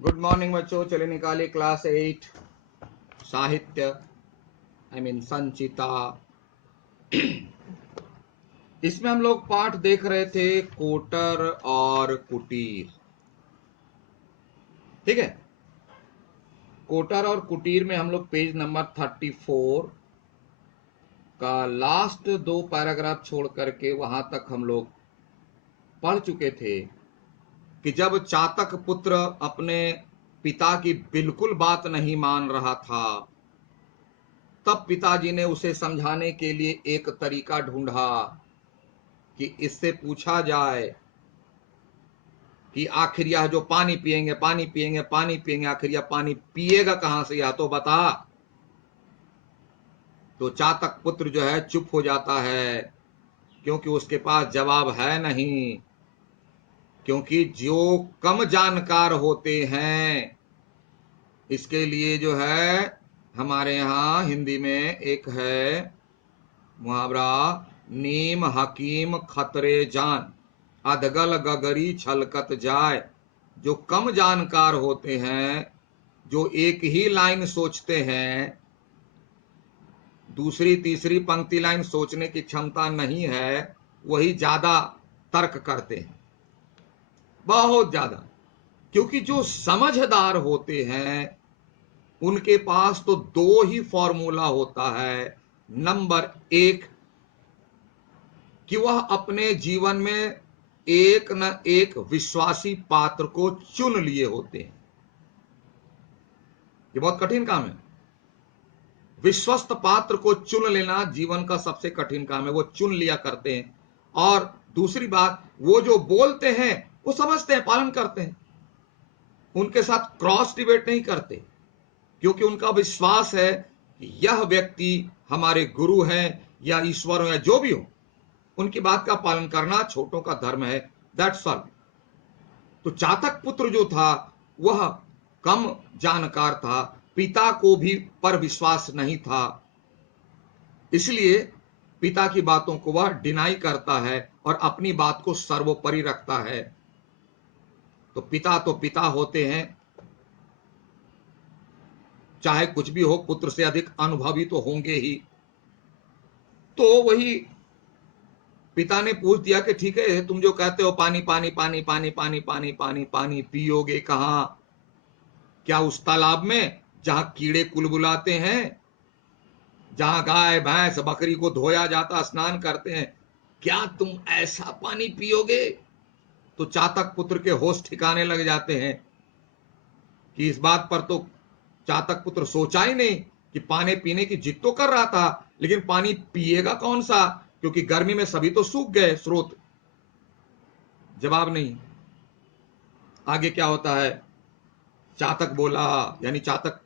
Good morning बच्चों, चलिए निकालिए क्लास 8 साहित्य संचिता। इसमें हम लोग पाठ देख रहे थे कोटर और कुटीर। ठीक है, कोटर और कुटीर में हम लोग पेज नंबर 34 का लास्ट 2 पैराग्राफ छोड़ करके वहां तक हम लोग पढ़ चुके थे कि जब चातक पुत्र अपने पिता की बिल्कुल बात नहीं मान रहा था, तब पिताजी ने उसे समझाने के लिए एक तरीका ढूंढा कि इससे पूछा जाए कि आखिर यह जो पानी पिएंगे पानी पिएंगे पानी पिएंगे, आखिर यह पानी पिएगा कहां से, या तो बता। तो चातक पुत्र जो है चुप हो जाता है, क्योंकि उसके पास जवाब है नहीं। क्योंकि जो कम जानकार होते हैं, इसके लिए जो है हमारे यहाँ हिंदी में एक है मुहावरा, नीम हकीम खतरे जान, अधगल गगरी छलकत जाए। जो कम जानकार होते हैं, जो एक ही लाइन सोचते हैं, दूसरी तीसरी पंक्ति लाइन सोचने की क्षमता नहीं है, वही ज्यादा तर्क करते हैं, बहुत ज्यादा। क्योंकि जो समझदार होते हैं उनके पास तो 2 ही फॉर्मूला होता है। नंबर 1 कि वह अपने जीवन में एक न एक विश्वासी पात्र को चुन लिए होते हैं। ये बहुत कठिन काम है। विश्वस्त पात्र को चुन लेना जीवन का सबसे कठिन काम है। वो चुन लिया करते हैं। और दूसरी बात, वो जो बोलते हैं वो समझते हैं, पालन करते हैं, उनके साथ क्रॉस डिबेट नहीं करते, क्योंकि उनका विश्वास है कि यह व्यक्ति हमारे गुरु हैं या ईश्वर हो या जो भी हो, उनकी बात का पालन करना छोटों का धर्म है। That's all. तो चातक पुत्र जो था वह कम जानकार था, पिता को भी पर विश्वास नहीं था, इसलिए पिता की बातों को वह डिनाई करता है और अपनी बात को सर्वोपरि रखता है। तो पिता होते हैं, चाहे कुछ भी हो, पुत्र से अधिक अनुभवी तो होंगे ही। तो वही पिता ने पूछ दिया कि ठीक है, तुम जो कहते हो पानी पानी पानी पानी पानी पानी पानी पानी, पियोगे कहां? क्या उस तालाब में जहां कीड़े कुलबुलाते हैं, जहां गाय भैंस बकरी को धोया जाता, स्नान करते हैं, क्या तुम ऐसा पानी पियोगे? तो चातक पुत्र के होश ठिकाने लग जाते हैं कि इस बात पर तो चातक पुत्र सोचा ही नहीं कि पानी पीने की जिद तो कर रहा था, लेकिन पानी पिएगा कौन सा, क्योंकि गर्मी में सभी तो सूख गए स्रोत। जवाब नहीं। आगे क्या होता है? चातक बोला, यानी चातक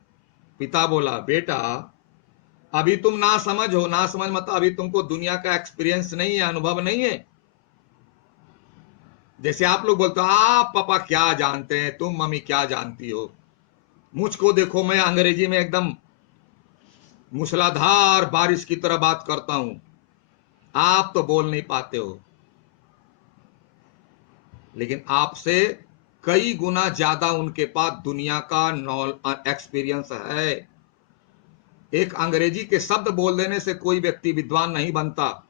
पिता बोला, बेटा अभी तुम ना समझ हो। ना समझ मतलब अभी तुमको दुनिया का एक्सपीरियंस नहीं है, अनुभव नहीं है। जैसे आप लोग बोलते हो, आप पापा क्या जानते हैं, तुम मम्मी क्या जानती हो। मुझको देखो, मैं अंग्रेजी में एकदम मूसलाधार बारिश की तरह बात करता हूं, आप तो बोल नहीं पाते हो। लेकिन आपसे कई गुना ज्यादा उनके पास दुनिया का एक्सपीरियंस है। एक अंग्रेजी के शब्द बोल देने से कोई व्यक्ति विद्वान नहीं बनता।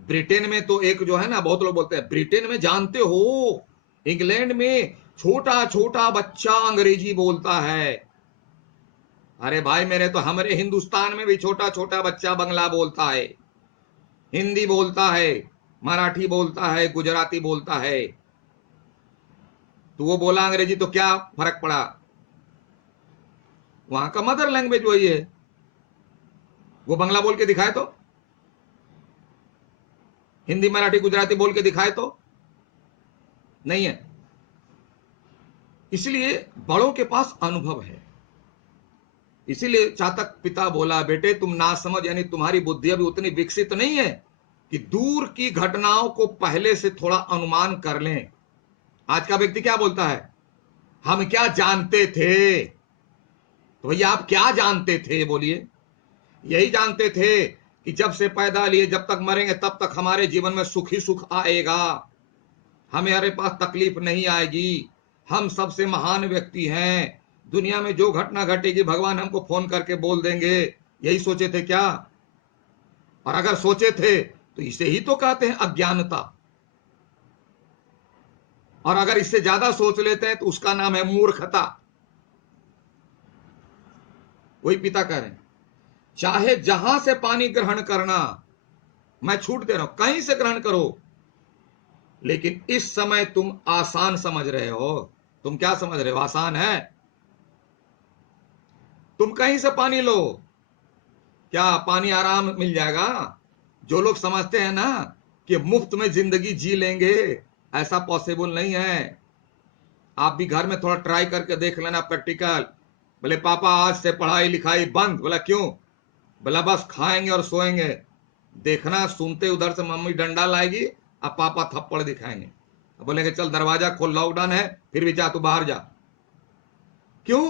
ब्रिटेन में तो एक जो है ना, बहुत लोग बोलते हैं ब्रिटेन में जानते हो, इंग्लैंड में छोटा छोटा बच्चा अंग्रेजी बोलता है। अरे भाई मेरे, तो हमारे हिंदुस्तान में भी छोटा छोटा बच्चा बंगला बोलता है, हिंदी बोलता है, मराठी बोलता है, गुजराती बोलता है। तो वो बोला अंग्रेजी, तो क्या फर्क पड़ा? वहां का मदर लैंग्वेज वही है। वो बंगला बोल के दिखाए तो, हिंदी मराठी गुजराती बोल के दिखाए तो, नहीं है। इसलिए बड़ों के पास अनुभव है। इसीलिए चातक पिता बोला, बेटे तुम ना समझ, यानी तुम्हारी बुद्धि अभी उतनी विकसित नहीं है कि दूर की घटनाओं को पहले से थोड़ा अनुमान कर लें। आज का व्यक्ति क्या बोलता है, हम क्या जानते थे। तो भैया आप क्या जानते थे, बोलिए। यही जानते थे कि जब से पैदा लिए जब तक मरेंगे तब तक हमारे जीवन में सुख ही सुख आएगा, हमारे पास तकलीफ नहीं आएगी, हम सबसे महान व्यक्ति हैं, दुनिया में जो घटना घटेगी भगवान हमको फोन करके बोल देंगे। यही सोचे थे क्या? और अगर सोचे थे तो इसे ही तो कहते हैं अज्ञानता। और अगर इससे ज्यादा सोच लेते हैं तो उसका नाम है मूर्खता। वही पिता कह रहे हैं, चाहे जहां से पानी ग्रहण करना, मैं छूट दे रहा हूं, कहीं से ग्रहण करो, लेकिन इस समय तुम आसान समझ रहे हो। तुम क्या समझ रहे हो, आसान है? तुम कहीं से पानी लो, क्या पानी आराम मिल जाएगा? जो लोग समझते हैं ना कि मुफ्त में जिंदगी जी लेंगे, ऐसा पॉसिबल नहीं है। आप भी घर में थोड़ा ट्राई करके देख लेना प्रैक्टिकल। बोले पापा आज से पढ़ाई लिखाई बंद। बोला क्यों? बोला बस खाएंगे और सोएंगे। देखना सुनते उधर से मम्मी डंडा लाएगी, अब पापा थप्पड़ दिखाएंगे, बोलेंगे चल दरवाजा खोल, लॉकडाउन है, फिर भी जा तू बाहर जा। क्यों?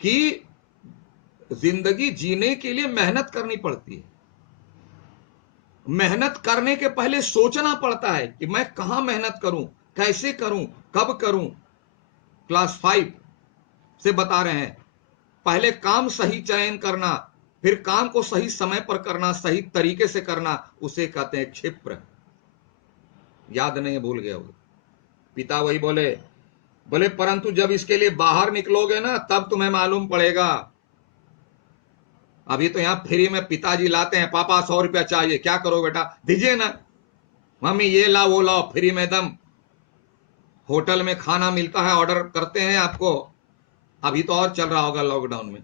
कि जिंदगी जीने के लिए मेहनत करनी पड़ती है। मेहनत करने के पहले सोचना पड़ता है कि मैं कहां मेहनत करूं, कैसे करूं, कब करूं। क्लास 5 से बता रहे हैं, पहले काम सही चयन करना, फिर काम को सही समय पर करना, सही तरीके से करना, उसे कहते हैं क्षिप्र। याद नहीं है, भूल गए हो। पिता वही बोले, बोले परंतु जब इसके लिए बाहर निकलोगे ना तब तुम्हें मालूम पड़ेगा। अभी तो यहां फ्री में पिताजी लाते हैं, पापा 100 रुपया चाहिए, क्या करो बेटा, दीजिए ना, मम्मी ये लाओ वो लाओ, फ्री में दम। होटल में खाना मिलता है, ऑर्डर करते हैं आपको। अभी तो और चल रहा होगा लॉकडाउन में,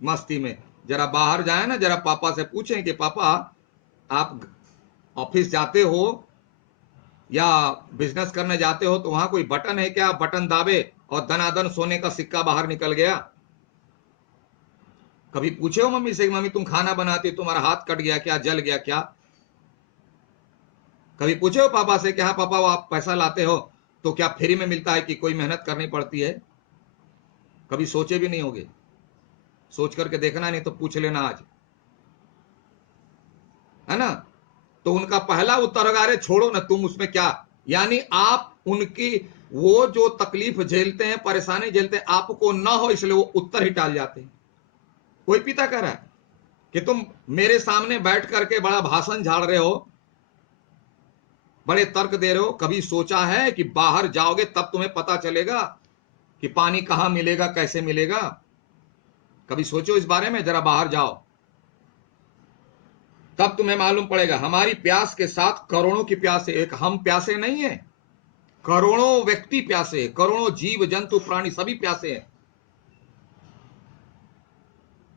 मस्ती में। जरा बाहर जाए ना, जरा पापा से पूछें कि पापा आप ऑफिस जाते हो या बिजनेस करने जाते हो तो वहां कोई बटन है क्या, बटन दाबे और दनादन सोने का सिक्का बाहर निकल गया। कभी पूछे हो मम्मी से, मम्मी तुम खाना बनाती, तुम्हारा हाथ कट गया क्या, जल गया क्या? कभी पूछे हो पापा से कि हाँ पापा वो आप पैसा लाते हो तो क्या फ्री में मिलता है कि कोई मेहनत करनी पड़ती है? कभी सोचे भी नहीं होगे। सोच करके देखना, नहीं तो पूछ लेना आज, है ना। तो उनका पहला उत्तर होगा, अरे छोड़ो ना तुम, उसमें क्या। यानी आप उनकी वो जो तकलीफ झेलते हैं, परेशानी झेलते हैं, आपको ना हो इसलिए वो उत्तर ही टाल जाते हैं। कोई पिता कह रहा है कि तुम मेरे सामने बैठ करके बड़ा भाषण झाड़ रहे हो, बड़े तर्क दे रहे हो, कभी सोचा है कि बाहर जाओगे तब तुम्हें पता चलेगा कि पानी कहां मिलेगा, कैसे मिलेगा? कभी सोचो इस बारे में, जरा बाहर जाओ तब तुम्हें मालूम पड़ेगा। हमारी प्यास के साथ करोड़ों की प्यास है, एक हम प्यासे नहीं है, करोड़ों व्यक्ति प्यासे हैं, करोड़ों जीव जंतु प्राणी सभी प्यासे हैं।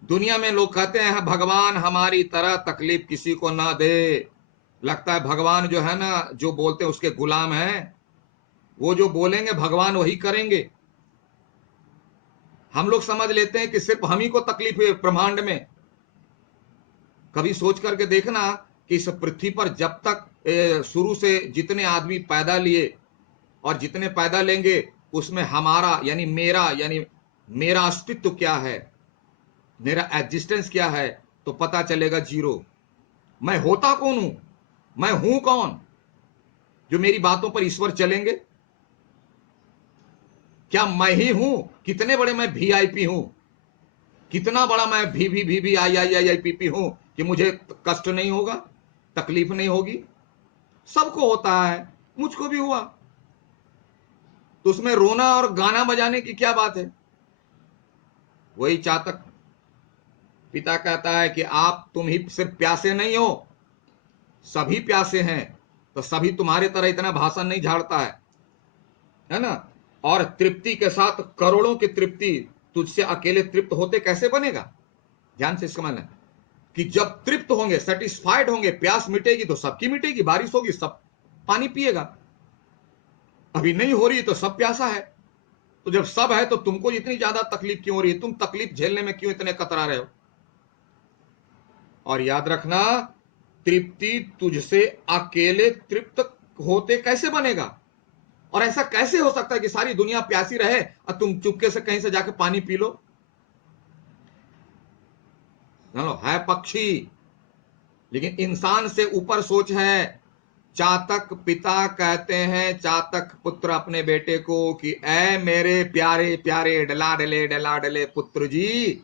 दुनिया में लोग कहते हैं भगवान हमारी तरह तकलीफ किसी को ना दे। लगता है भगवान जो है ना, जो बोलते हैं उसके गुलाम हैं। वो जो बोलेंगे भगवान वही करेंगे। हम लोग समझ लेते हैं कि सिर्फ हम ही को तकलीफ है ब्रह्मांड में। कभी सोच करके देखना कि इस पृथ्वी पर जब तक शुरू से जितने आदमी पैदा लिए और जितने पैदा लेंगे, उसमें हमारा यानी मेरा अस्तित्व क्या है, मेरा एग्जिस्टेंस क्या है, तो पता चलेगा जीरो। मैं होता कौन हूं, मैं हूं कौन जो मेरी बातों पर ईश्वर चलेंगे? क्या मैं ही हूं? कितने बड़े मैं वीआईपी हूं, कितना बड़ा मैं V I I I I P P हूं कि मुझे कष्ट नहीं होगा, तकलीफ नहीं होगी। सबको होता है, मुझको भी हुआ, तो उसमें रोना और गाना बजाने की क्या बात है? वही चातक पिता कहता है कि आप तुम ही सिर्फ प्यासे नहीं हो, सभी प्यासे हैं। तो सभी तुम्हारे तरह इतना भाषण नहीं झाड़ता है ना। और तृप्ति के साथ करोड़ों की तृप्ति तुझसे अकेले तृप्त होते कैसे बनेगा? ध्यान से इसका मानना कि जब तृप्त होंगे, सेटिस्फाइड होंगे, प्यास मिटेगी तो सबकी मिटेगी, बारिश होगी सब पानी पिएगा। अभी नहीं हो रही तो सब प्यासा है। तो जब सब है तो तुमको इतनी ज्यादा तकलीफ क्यों हो रही है? तुम तकलीफ झेलने में क्यों इतने कतरा रहे हो? और याद रखना, तृप्ति तुझसे अकेले तृप्त होते कैसे बनेगा? और ऐसा कैसे हो सकता है कि सारी दुनिया प्यासी रहे और तुम चुपके से कहीं से जाके पानी पी लो? चलो है पक्षी, लेकिन इंसान से ऊपर सोच है। चातक पिता कहते हैं, चातक पुत्र अपने बेटे को कि ऐ मेरे प्यारे प्यारे डला डले पुत्र जी,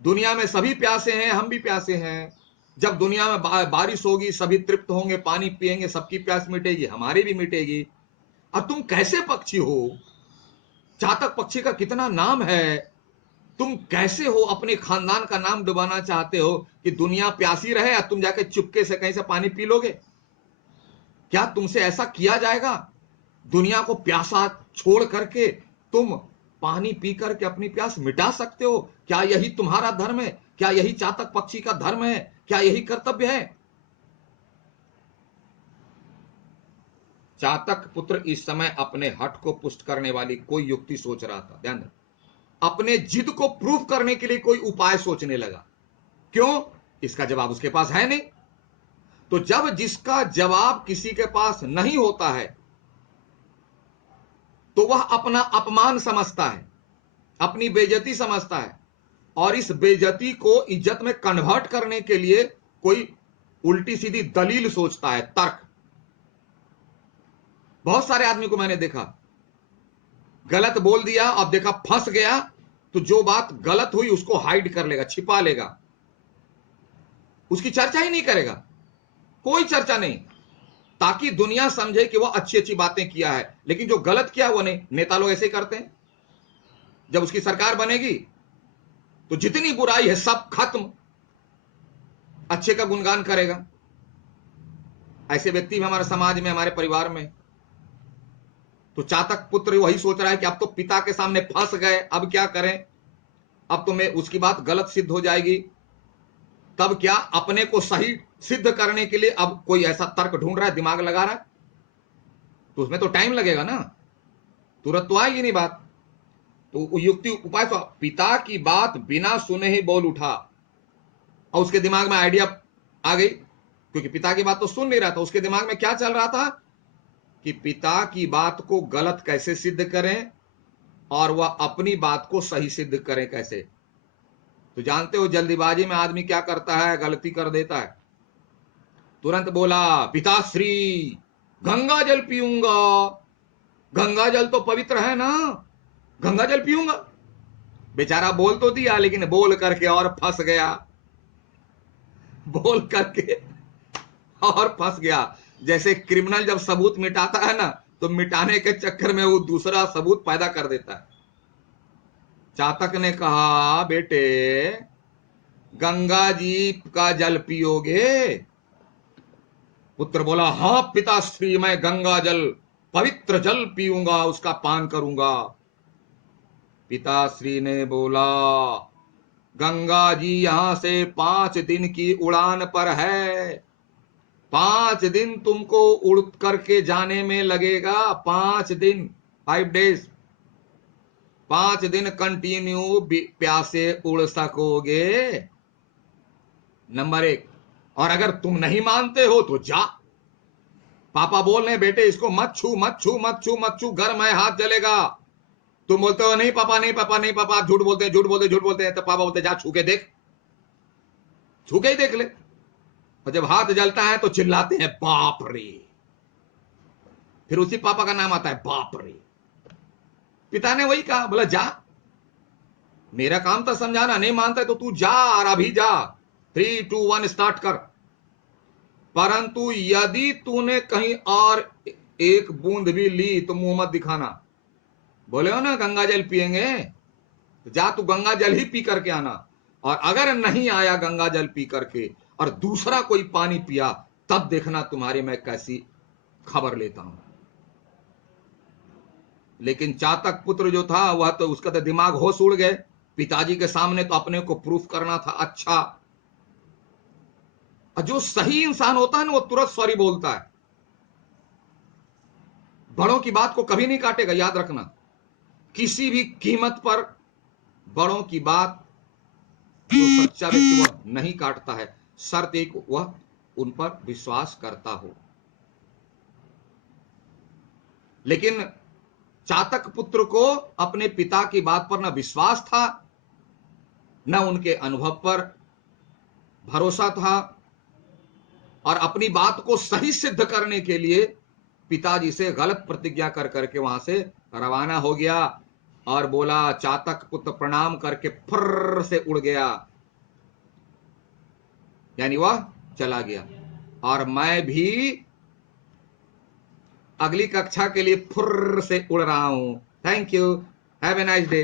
दुनिया में सभी प्यासे हैं, हम भी प्यासे हैं। जब दुनिया में बारिश होगी सभी तृप्त होंगे, पानी पिएंगे, सबकी प्यास मिटेगी, हमारी भी मिटेगी। और तुम कैसे पक्षी हो? चातक पक्षी का कितना नाम है। तुम कैसे हो अपने खानदान का नाम डुबाना चाहते हो कि दुनिया प्यासी रहे और तुम जाके चुपके से कहीं से पानी पी लोगे? क्या तुमसे ऐसा किया जाएगा? दुनिया को प्यासा छोड़ करके तुम पानी पी करके अपनी प्यास मिटा सकते हो? क्या यही तुम्हारा धर्म है? क्या यही चातक पक्षी का धर्म है? क्या यही कर्तव्य है? चातक पुत्र इस समय अपने हट को पुष्ट करने वाली कोई युक्ति सोच रहा था। ध्यान दें, अपने जिद को प्रूफ करने के लिए कोई उपाय सोचने लगा। क्यों? इसका जवाब उसके पास है नहीं। तो जब जिसका जवाब किसी के पास नहीं होता है तो वह अपना अपमान समझता है, अपनी बेइज्जती समझता है, और इस बेइज्जती को इज्जत में कन्वर्ट करने के लिए कोई उल्टी सीधी दलील सोचता है, तर्क। बहुत सारे आदमी को मैंने देखा, गलत बोल दिया, अब देखा फंस गया, तो जो बात गलत हुई उसको हाइड कर लेगा, छिपा लेगा, उसकी चर्चा ही नहीं करेगा, कोई चर्चा नहीं, ताकि दुनिया समझे कि वह अच्छी अच्छी बातें किया है। लेकिन जो गलत किया वो नहीं। नेता लोग ऐसे ही करते हैं। जब उसकी सरकार बनेगी तो जितनी बुराई है सब खत्म, अच्छे का गुणगान करेगा। ऐसे व्यक्ति भी हमारे समाज में, हमारे परिवार में। तो चातक पुत्र वही सोच रहा है कि अब तो पिता के सामने फंस गए, अब क्या करें? अब तो मैं उसकी बात गलत सिद्ध हो जाएगी। तब क्या अपने को सही सिद्ध करने के लिए अब कोई ऐसा तर्क ढूंढ रहा है, दिमाग लगा रहा है, तो उसमें तो टाइम लगेगा ना, तुरंत तो आएगी नहीं बात। तो युक्ति उपाय, तो पिता की बात बिना सुने ही बोल उठा और उसके दिमाग में आइडिया आ गई, क्योंकि पिता की बात तो सुन नहीं रहा था। उसके दिमाग में क्या चल रहा था कि पिता की बात को गलत कैसे सिद्ध करें और वह अपनी बात को सही सिद्ध करें कैसे। तो जानते हो जल्दीबाजी में आदमी क्या करता है, गलती कर देता है। तुरंत बोला, पिताश्री गंगा जल पीऊंगा, गंगा जल तो पवित्र है ना, गंगा जल पीऊंगा। बेचारा बोल तो दिया, लेकिन बोल करके और फंस गया, बोल करके और फंस गया। जैसे क्रिमिनल जब सबूत मिटाता है ना, तो मिटाने के चक्कर में वो दूसरा सबूत पैदा कर देता है। चातक ने कहा, बेटे गंगा जी का जल पियोगे? पुत्र बोला, हां पिताश्री, मैं गंगा जल, पवित्र जल पीऊंगा, उसका पान करूंगा। पिताश्री ने बोला, गंगा जी यहां से 5 दिन की उड़ान पर है, 5 दिन तुमको उड़ करके जाने में लगेगा, 5 दिन, 5 डेज, 5 दिन कंटिन्यू प्यासे उड़ सकोगे। नंबर 1। और अगर तुम नहीं मानते हो तो जा, पापा बोल रहे बेटे इसको मत छू मत छू मत छू मत छू, गर्म है, हाथ जलेगा। तुम बोलते हो नहीं पापा नहीं पापा नहीं पापा, आप झूठ बोलते हैं झूठ बोलते झूठ बोलते हैं, तो पापा बोलते जा छू के देख, छू के ही देख ले। और जब हाथ जलता है तो चिल्लाते हैं बाप रे, फिर उसी पापा का नाम आता है बाप रे। पिता ने वही कहा, बोला जा, मेरा काम तो समझाना, नहीं मानता है तो तू जा, और अभी जा, 3 2 1 स्टार्ट कर। परंतु यदि तूने कहीं और एक बूंद भी ली तो मुंह मत दिखाना। बोले हो ना गंगा जल पिएंगे, तो जा तू गंगा जल ही पी करके आना। और अगर नहीं आया गंगा जल पी करके और दूसरा कोई पानी पिया, तब देखना तुम्हारी मैं कैसी खबर लेता हूं। लेकिन चातक पुत्र जो था वह तो, उसका तो दिमाग होश उड़ गए। पिताजी के सामने तो अपने को प्रूफ करना था अच्छा। और जो सही इंसान होता है ना वो तुरंत सॉरी बोलता है, बड़ों की बात को कभी नहीं काटेगा, याद रखना, किसी भी कीमत पर बड़ों की बात जो सच्चा व्यक्ति वह नहीं काटता है, शर्त एक वह उन पर विश्वास करता हो। लेकिन चातक पुत्र को अपने पिता की बात पर न विश्वास था, न उनके अनुभव पर भरोसा था, और अपनी बात को सही सिद्ध करने के लिए पिताजी से गलत प्रतिज्ञा कर करके वहां से रवाना हो गया और बोला, चातक पुत्र प्रणाम करके फर्र से उड़ गया, यानी वह चला गया। और मैं भी अगली कक्षा के लिए फुर्र से उड़ रहा हूं। Thank you, have a nice day.